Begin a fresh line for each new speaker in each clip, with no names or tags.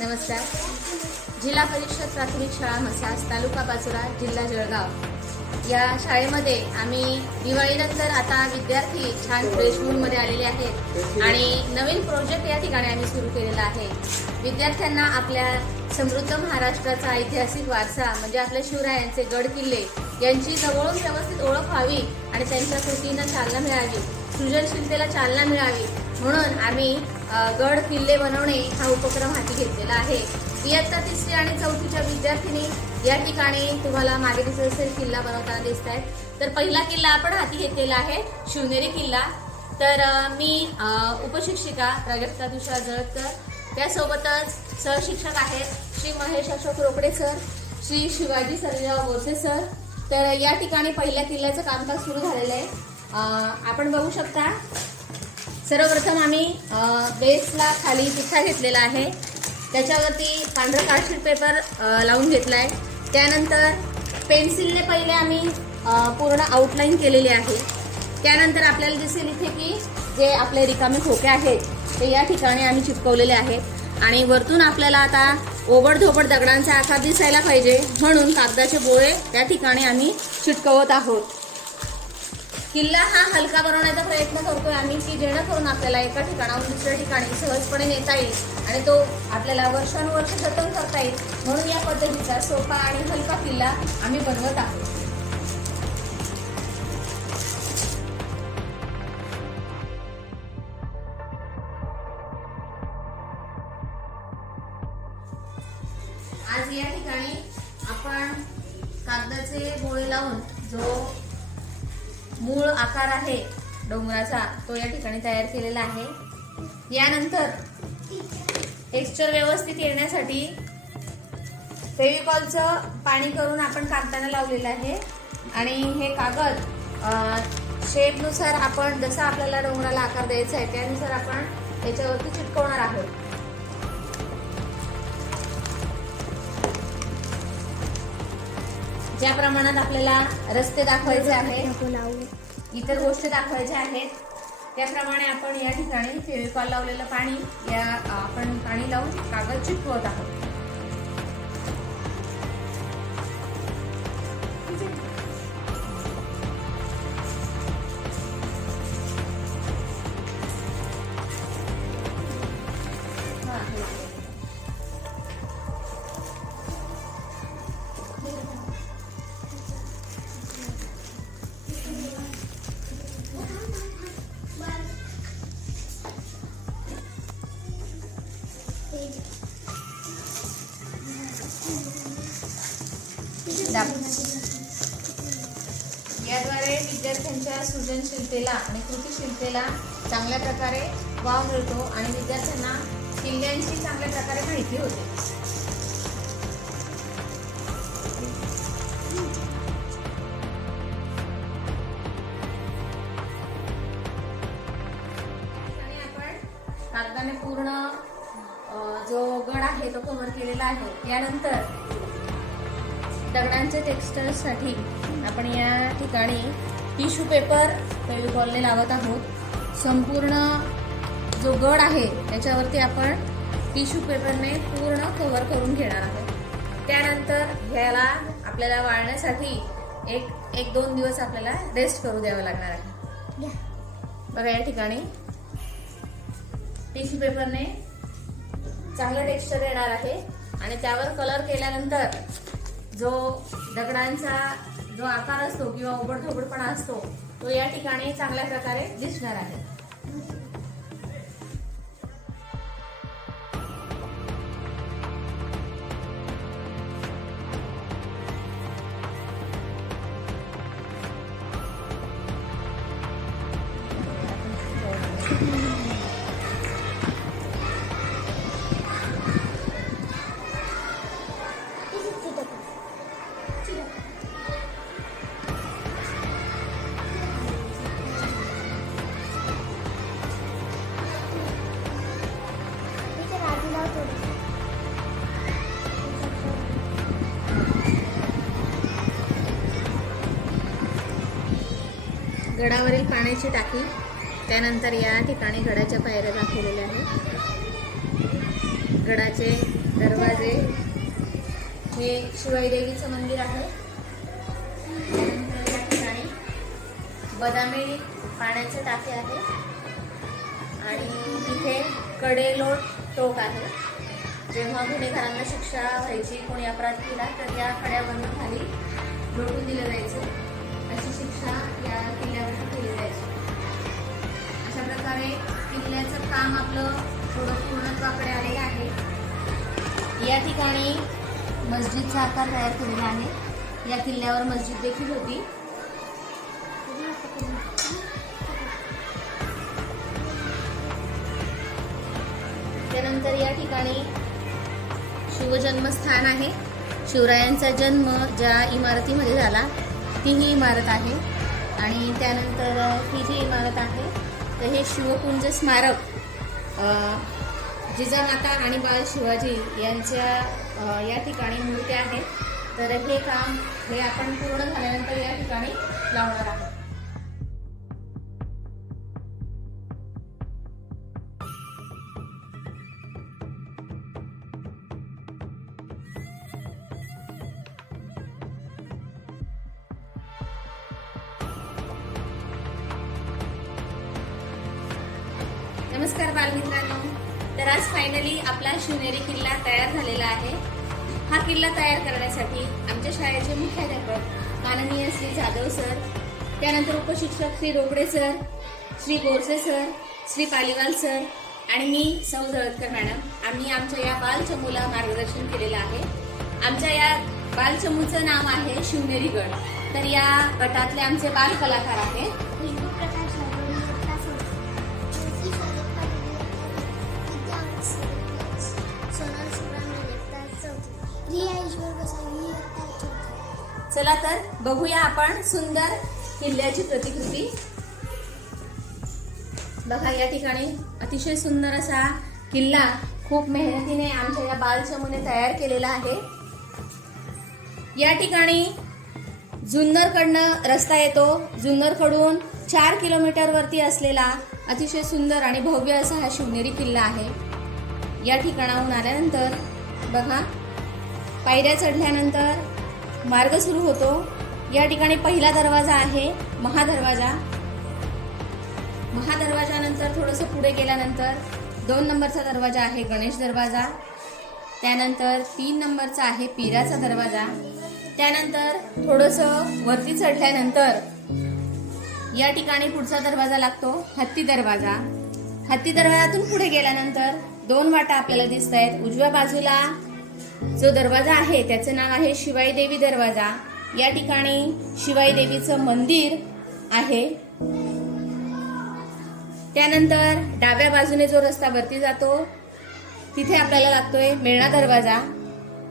नमस्कार. जिल्हा परिषद प्राथमिक शाळा मसाज तालुका पाचोरा जिल्हा जळगाव. या शाळेमध्ये आम्ही दिवाळीनंतर आता विद्यार्थी छान फ्रेश मूडमध्ये आलेले आहेत आणि नवीन प्रोजेक्ट या ठिकाणी आम्ही सुरू केलेला आहे. विद्यार्थ्यांना आपल्या समृद्ध महाराष्ट्राचा ऐतिहासिक वारसा म्हणजे आपल्या शिवरायांचे गड किल्ले यांची जवळून व्यवस्थित ओळख व्हावी आणि त्यांच्या कृतींना चालना मिळावी सृजनशीलतेला चालना मिळावी म्हणून आम्ही गड किल्ले बनवणे हा उपक्रम हाती घेतलेला आहे. इयत्ता तिसरी आणि चौथीच्या विद्यार्थिनी या ठिकाणी तुम्हाला मागे दिसत असेल किल्ला बनवताना दिसत आहेत तर पहिला किल्ला आपण हाती घेतलेला आहे शिवनेरी किल्ला. तर मी उपशिक्षिका प्राजक्ता तुषार जळतकर. त्यासोबतच सहशिक्षक आहेत श्री महेश अशोक रोकडे सर श्री शिवाजी सर्जेराव बोरसे सर. तर या ठिकाणी पहिल्या किल्ल्याचं कामकाज सुरू झालेलं आहे. आपण बघू शकता सर्वप्रथम आम्ही बेसला खाली पिठा घेतलेला आहे. त्याच्यावरती पांढरा कार्डशीट पेपर लावून घेतला आहे त्यानंतर पेन्सिलने पहिले आम्ही पूर्ण आउटलाईन केलेली आहे. त्यानंतर आपल्याला दिसेल इथे की जे आपले रिकामे खोके आहेत ते या ठिकाणी आम्ही चिपकवलेले आहेत. आणि वरतून आपल्याला आता ओबडधोबड दगडांचा आकार दिसायला पाहिजे म्हणून कागदाचे बोळे त्या ठिकाणी आम्ही चिटकवत आहोत. किल्ला हा हलका बनवण्याचा प्रयत्न करतोय आम्ही की जेणेकरून आपल्याला एका ठिकाणाहून दुसऱ्या ठिकाणी सहजपणे नेता येईल आणि तो आपल्याला वर्षानुवर्ष जतन करता येईल. म्हणून या पद्धतीचा सोपा आणि हलका किल्ला आम्ही बनवत आहोत. डोंगराचा तो या ठिकाणी तयार केलेला आहे. यानंतर टेक्स्चर व्यवस्थित येण्यासाठी फेविकॉलचं पाणी करून आपण कागदाला लावलेलं आहे. आणि हे कागद शेपनुसार आपण जसा आपल्याला डोंगराला आकार द्यायचा आहे त्यानुसार आपण त्याच्यावरती चिटकवणार आहोत. ज्या प्रमाणात आपल्याला रस्ते दाखवायचे आहे इतर गोष्टी दाखवायच्या आहेत. त्याप्रमाणे आपण या ठिकाणी फेविकॉल लावलेलं पाणी या आपण पाणी लावून कागद चिटकवत आहोत. विद्यार्थ्यांच्या सृजनशीलतेला आणि कृतीशीलतेला चांगल्या प्रकारे वाव मिळतो आणि विद्यार्थ्यांना किल्ल्यांची चांगल्या प्रकारे माहिती होते. आणि आपण कागदाने पूर्ण जो गड आहे तो कव्हर केलेला आहे. यानंतर दगडांच्या टेक्स्चरसाठी आपण या ठिकाणी टिश्यू पेपर फेविकॉलने लावत आहोत. संपूर्ण जो गड आहे त्याच्यावरती आपण टिश्यू पेपरने पूर्ण कव्हर करून घेणार आहोत. त्यानंतर ह्याला आपल्याला वाळण्यासाठी एक एक दोन दिवस आपल्याला रेस्ट करू द्यावं लागणार आहे. बघा या ठिकाणी. टिश्यू पेपरने चांगलं टेक्स्चर येणार आहे. आणि त्यावर कलर केल्यानंतर जो दगडांचा जो आकार असतो किंवा उबडधोबडपणा असतो तो या ठिकाणी चांगल्या प्रकारे दिसणार आहे. गडावरील पाण्याची टाकी त्यानंतर या ठिकाणी गडाच्या पायऱ्या दाखवलेल्या आहेत. गडाचे दरवाजे हे शिवाई देवीचं मंदिर आहे. त्यानंतर या ठिकाणी बदामी पाण्याचे टाके आहे. आणि तिथे कडेलोट टोक आहे. जेव्हा गुन्हेगारांना शिक्षा व्हायची कोणी अपराध केला तर या कड्यावरून खाली लोटून दिलं जायचं. प्रकारे किल्ल्याचं काम आपलं थोडं पूर्णत्वाकडे आलेलं आहे. या ठिकाणी मस्जिदचा आकार तयार केलेला आहे. या किल्ल्यावर मस्जिद देखील होती. त्यानंतर या ठिकाणी शिवजन्मस्थान आहे. शिवरायांचा जन्म ज्या इमारतीमध्ये झाला ती ही इमारत आहे. आणि त्यानंतर ही जी इमारत आहे तर हे शिवकुंज स्मारक जिजामाता आणि बाळ शिवाजी यांच्या या ठिकाणी मूर्त्या आहेत तर हे काम हे आपण पूर्ण झाल्यानंतर या ठिकाणी लावणार आहोत. नमस्कार बालमित्रांनो. तर आज फायनली आपला शिवनेरी किल्ला तयार झालेला आहे. हा किल्ला तयार करण्यासाठी आमच्या शाळेचे मुख्याध्यापक माननीय श्री जाधव सर त्यानंतर उपशिक्षक Shri Rokade sir Shri Borse sir Shri Paliwal sir आणि मी सौ जळदकर मॅडम आम्ही आमच्या या बालचमूला मार्गदर्शन केलेलं आहे. आमच्या या बालचमूचं नाव आहे शिवनेरी गड. तर या गटातले आमचे बाल कलाकार आहेत.
ईश्वर गोसावी इयत्ता चौथी.
चला तर बघूया आपण सुंदर किल्ल्याची प्रतिकृती. बघा या ठिकाणी अतिशय सुंदर असा किल्ला खूप मेहनतीने आमच्या या बालचमूने तयार केलेला आहे. या ठिकाणी जुन्नरकडनं रस्ता येतो. जुन्नरकडून चार किलोमीटर वरती असलेला अतिशय सुंदर आणि भव्य असा हा शिवनेरी किल्ला आहे. या ठिकाणाहून आल्यानंतर बघा पायऱ्या चढल्यानंतर मार्ग सुरू होतो. या ठिकाणी पहिला दरवाजा आहे महादरवाजा. महादरवाजानंतर थोडंसं पुढे गेल्यानंतर दोन नंबरचा दरवाजा आहे गणेश दरवाजा. त्यानंतर तीन नंबरचा आहे पिराचा दरवाजा. त्यानंतर थोडंसं वरती चढल्यानंतर या ठिकाणी पुढचा दरवाजा लागतो हत्ती दरवाजा. हत्ती दरवाजातून पुढे गेल्यानंतर दोन वाटा आपल्याला दिसत आहेत उजव्या बाजूला जो दरवाजा आहे त्याचं नाव आहे शिवाई देवी दरवाजा. या ठिकाणी शिवाई देवीचं मंदिर आहे. त्यानंतर डाव्या बाजूने जो रस्ता वरती जातो तिथे आपल्याला लागतोय मेळणा दरवाजा.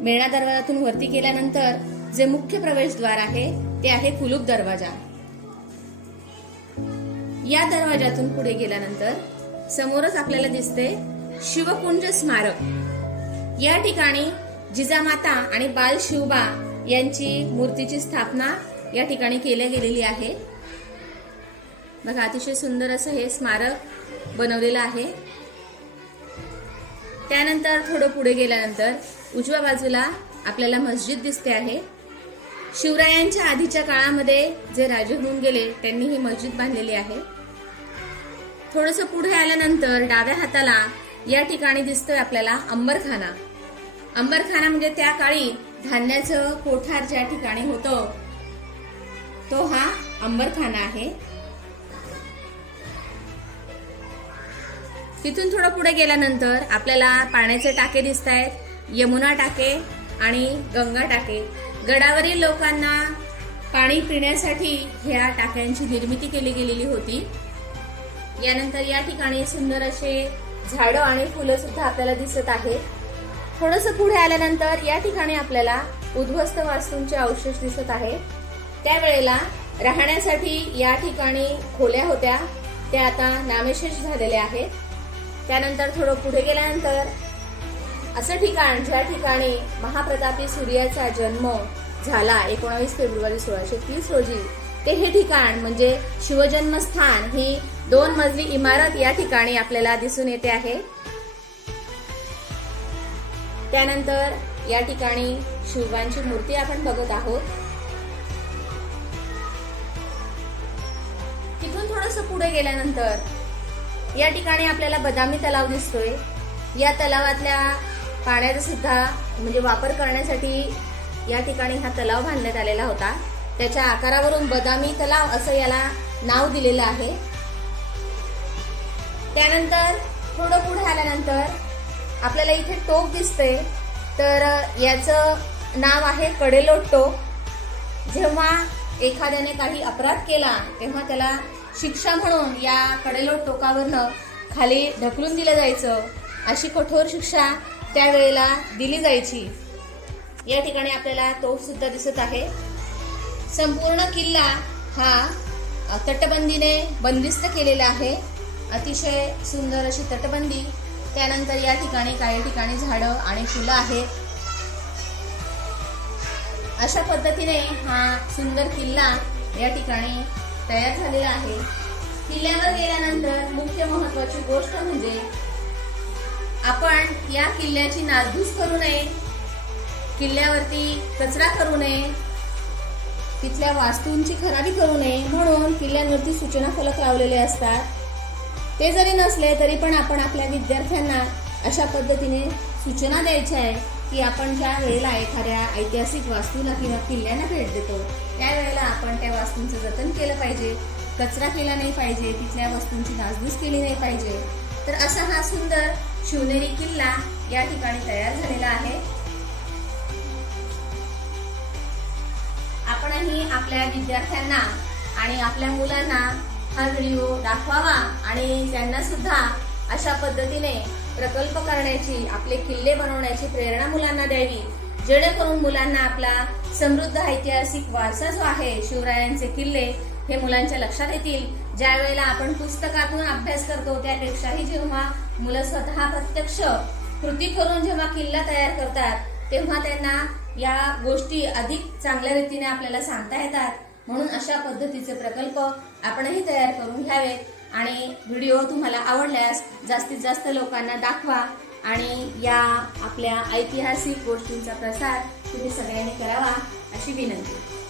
मेळणा दरवाजातून वरती गेल्यानंतर जे मुख्य प्रवेशद्वार आहे ते आहे कुलूप दरवाजा. या दरवाजातून पुढे गेल्यानंतर समोरच आपल्याला दिसते शिवकुंज स्मारक. या ठिकाणी जिजामाता आणि बाल शिवबा यांची मूर्तीची स्थापना या ठिकाणी केल्या गेलेली आहे. बघा अतिशय सुंदर असं हे स्मारक बनवलेलं आहे. त्यानंतर थोडं पुढे गेल्यानंतर उजव्या बाजूला आपल्याला मस्जिद दिसते आहे. शिवरायांच्या आधीच्या काळामध्ये जे राजे होऊन गेले त्यांनी ही मस्जिद बांधलेली आहे. थोडस पुढे आल्यानंतर डाव्या हाताला या ठिकाणी दिसतोय आपल्याला अंबरखाना. अंबरखाना म्हणजे त्या काळी धान्याचं कोठार ज्या ठिकाणी होतं तो हा अंबरखाना आहे. तिथून थोडं पुढे गेल्यानंतर आपल्याला पाण्याचे टाके दिसत आहेत यमुना टाके आणि गंगा टाके. गडावरील लोकांना पाणी पिण्यासाठी ह्या टाक्यांची निर्मिती केली गेलेली होती. यानंतर या ठिकाणी सुंदर असे झाडं आणि फुलं सुद्धा आपल्याला दिसत आहेत. थोडस पुढे आल्यानंतर या ठिकाणी आपल्याला उद्ध्वस्त वास्तूंचे अवशेष दिसत आहेत. त्यावेळेला राहण्यासाठी या ठिकाणी खोल्या होत्या. त्या आता नामेशेष झालेल्या आहेत. त्यानंतर थोडं पुढे गेल्यानंतर असं ठिकाण ज्या ठिकाणी महाप्रतापी सूर्याचा जन्म झाला एकोणावीस फेब्रुवारी सोळाशे तीस रोजी ते हे ठिकाण म्हणजे शिवजन्मस्थान ही दोन मजली इमारत या ठिकाणी आपल्याला दिसून येते आहे. त्यानंतर या ठिकाणी शिवबांची मूर्ती आपण बघत आहोत. तिथून थोडस पुढे गेल्यानंतर या ठिकाणी आपल्याला बदामी तलाव दिसतोय. या तलावातल्या पाण्याचा सुद्धा म्हणजे वापर करण्यासाठी या ठिकाणी हा तलाव बांधण्यात आलेला होता. त्याच्या आकारावरून बदामी तलाव असं याला नाव दिलेलं आहे. त्यानंतर थोडं पुढे आल्यानंतर आपल्याला इथे टोक दिसते तर याचं नाव आहे कडेलोट टोक जेव्हा एखाद्याने काही अपराध केला तेव्हा त्याला शिक्षा म्हणून या कडेलोट टोकावरनं खाली ढकलून दिलं जायचं. अशी कठोर शिक्षा त्यावेळेला दिली जायची. या ठिकाणी आपल्याला तोफ सुद्धा दिसत आहे. संपूर्ण किल्ला हा तटबंदीने बंदिस्त केलेला आहे. अतिशय सुंदर अशी तटबंदी त्यानंतर या ठिकाणी काही ठिकाणी झाडं आणि फुलं आहेत. अशा पद्धतीने हा सुंदर किल्ला या ठिकाणी तयार झालेला आहे. किल्ल्यावर गेल्यानंतर मुख्य महत्वाची गोष्ट म्हणजे आपण या किल्ल्याची नासधूस करू नये किल्ल्यावरती कचरा करू नये तिथल्या वास्तूंची खराबी करू नये म्हणून किल्ल्यांवरती सूचना फलक लावलेले असतात. ते जरी नसले तरी पण आपण आपल्या विद्यार्थ्यांना अशा पद्धतीने सूचना द्यायच्या आहे की आपण ज्या वेळेला एखाद्या ऐतिहासिक वास्तूला किंवा किल्ल्यांना भेट देतो त्यावेळेला आपण त्या वास्तूंचं जतन केलं पाहिजे. कचरा केला नाही पाहिजे तिथल्या वस्तूंची नासधूस केली नाही पाहिजे. तर असा हा सुंदर शिवनेरी किल्ला या ठिकाणी तयार झालेला आहे. आपणही आपल्या विद्यार्थ्यांना आणि आपल्या मुलांना हा व्हिडिओ दाखवावा आणि त्यांना सुद्धा अशा पद्धतीने प्रकल्प करण्याची आपले किल्ले बनवण्याची प्रेरणा मुलांना द्यावी. जेणेकरून मुलांना आपला समृद्ध ऐतिहासिक वारसा जो आहे शिवरायांचे किल्ले हे मुलांच्या लक्षात येतील. ज्या वेळेला आपण पुस्तकातून अभ्यास करतो त्यापेक्षाही जेव्हा मुलं स्वतः प्रत्यक्ष कृती करून जेव्हा किल्ला तयार करतात तेव्हा त्यांना या गोष्टी अधिक चांगल्या रीतीने आपल्याला सांगता येतात. म्हणून अशा पद्धतीचे प्रकल्प आपणही तयार करून घ्यावेत आणि व्हिडिओ तुम्हाला आवडल्यास जास्तीत जास्त लोकांना दाखवा आणि या आपल्या ऐतिहासिक गोष्टींचा प्रसार तुम्ही सगळ्यांनी करावा अशी विनंती.